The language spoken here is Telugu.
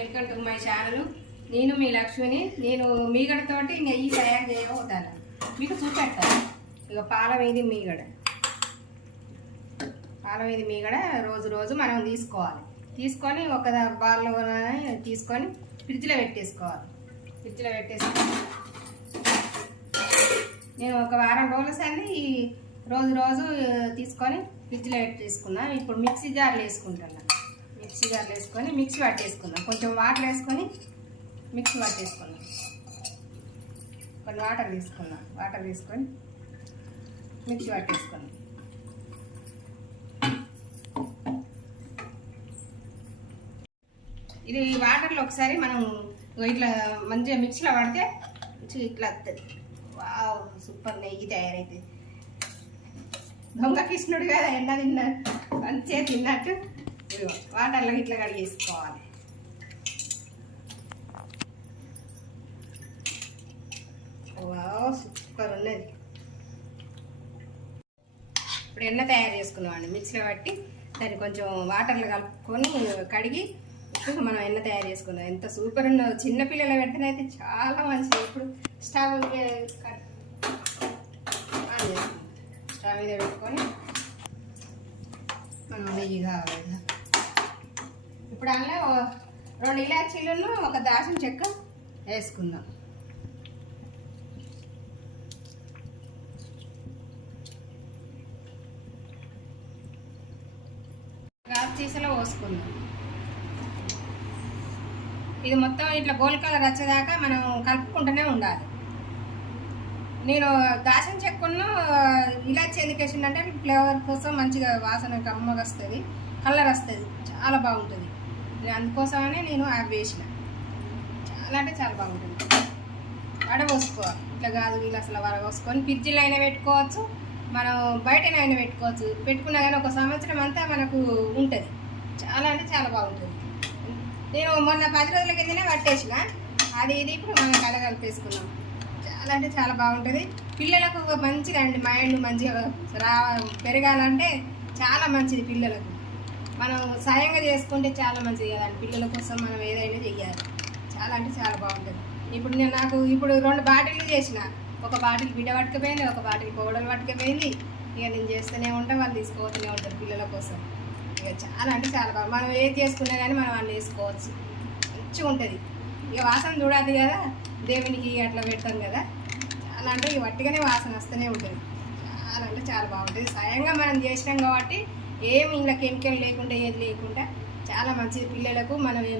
Welcome to my channel. నేను మీ లక్ష్మిని. నేను మీగడతోటి నెయ్యి తయారు చేయబోతాను, మీకు చూపెడతాను. ఇక పాల మీద మీగడ రోజు రోజు మనం తీసుకొని ఒక బాల్లో తీసుకొని ఫ్రిడ్జ్లో పెట్టేసుకోవాలి. నేను ఒక వారం రోజుల సన్ని రోజు తీసుకొని ఫ్రిడ్జ్లో పెట్టేసుకున్నాను. ఇప్పుడు మిక్సీ జార్లు వేసుకుంటున్నాను. మిక్సీ పట్టేసుకున్నాం. కొంచెం వాటర్ వేసుకొని మిక్సీ పట్టేసుకున్నాం. కొన్ని వాటర్ తీసుకొని మిక్సీ పట్టేసుకున్నాం. ఇది వాటర్లో ఒకసారి మనం ఇట్లా మంచిగా మిక్సీలో పడితే ఇట్లా వస్తుంది. వావ్, సూపర్ నెయ్యి తయారైతుంది. దొంగ కృష్ణుడు కదా ఎన్న తిన్నా మంచిగా తిన్నట్టు వాటర్లో ఇట్లా కడిగేసుకోవాలి. వావ్, సూపర్ ఉన్నది. ఇప్పుడు ఎన్న తయారు చేసుకున్నామండి. మిక్సీలో పట్టి దాన్ని కొంచెం వాటర్లో కలుపుకొని కడిగి ఇప్పుడు మనం ఎన్న తయారు చేసుకున్నాం. ఎంత సూపర్ ఉన్నదో. చిన్నపిల్లలు పెడితేనైతే చాలా మంచిది. ఇప్పుడు స్టవ్ మీద పెట్టుకొని మనం నెయ్యి కావాలి. ఇప్పుడు అందులో 2 ఇలాచీలను ఒక దాల్చిన చెక్క వేసుకుందాం. గాజు సీసాలో పోసుకుందాం. ఇది మొత్తం ఇట్లా గోల్డ్ కలర్ వచ్చేదాకా మనం కలుపుకుంటూనే ఉండాలి. నేను దాల్చిన చెక్కను ఇలాచి ఎందుకు వేసిందంటే ఫ్లేవర్ కోసం మంచిగా వాసన కమ్మగా వస్తుంది, కలర్ వస్తుంది, చాలా బాగుంటుంది. అందుకోసమనే నేను అవి వేసిన. చాలా అంటే చాలా బాగుంటుంది. వడపోసుకోవాలి. ఇట్లా కాదు ఇలా అసలు వడపోసుకొని ఫ్రిడ్జ్లో అయినా పెట్టుకోవచ్చు, మనం బయటనైనా పెట్టుకోవచ్చు. పెట్టుకున్నా కానీ ఒక సంవత్సరం అంతా మనకు ఉంటుంది. చాలా అంటే చాలా బాగుంటుంది. నేను మొన్న 10 రోజుల కిందనే పట్టేసిన అది. ఇప్పుడు మనం కలిపేసుకున్నాం. చాలా అంటే చాలా బాగుంటుంది. పిల్లలకు మంచిగా అండి, మైండ్ మంచిగా పెరగాలంటే చాలా మంచిది. పిల్లలకు మనం సాయంగా చేసుకుంటే చాలా మంచిది కదండి. పిల్లల కోసం మనం ఏదైనా చెయ్యాలి. చాలా అంటే చాలా బాగుంటుంది. ఇప్పుడు నాకు 2 బాటిల్ చేసిన. ఒక బాటిల్ బిడ్డ పట్టుకుపోయింది, ఒక బాటిల్ కోడలు పట్టుకుపోయింది. ఇక నేను చేస్తూనే ఉంటాను, వాళ్ళు తీసుకోవతూనే ఉంటారు పిల్లల కోసం. ఇక చాలా అంటే చాలా బాగా మనం ఏది చేసుకున్నా కానీ మనం వాళ్ళు వేసుకోవచ్చు. మంచిగా ఉంటుంది. ఇక వాసన చూడాలి కదా, దేవునికి అట్లా పెడతాం కదా. చాలా అంటే ఇక వట్టిగానే వాసన వస్తూనే ఉంటుంది. చాలా అంటే చాలా బాగుంటుంది. స్వయంగా మనం చేసినాం కాబట్టి ఏమి ఇలా కెమికల్ లేకుండా ఏది లేకుండా చాలా మంచిది. పిల్లలకు మనం ఏం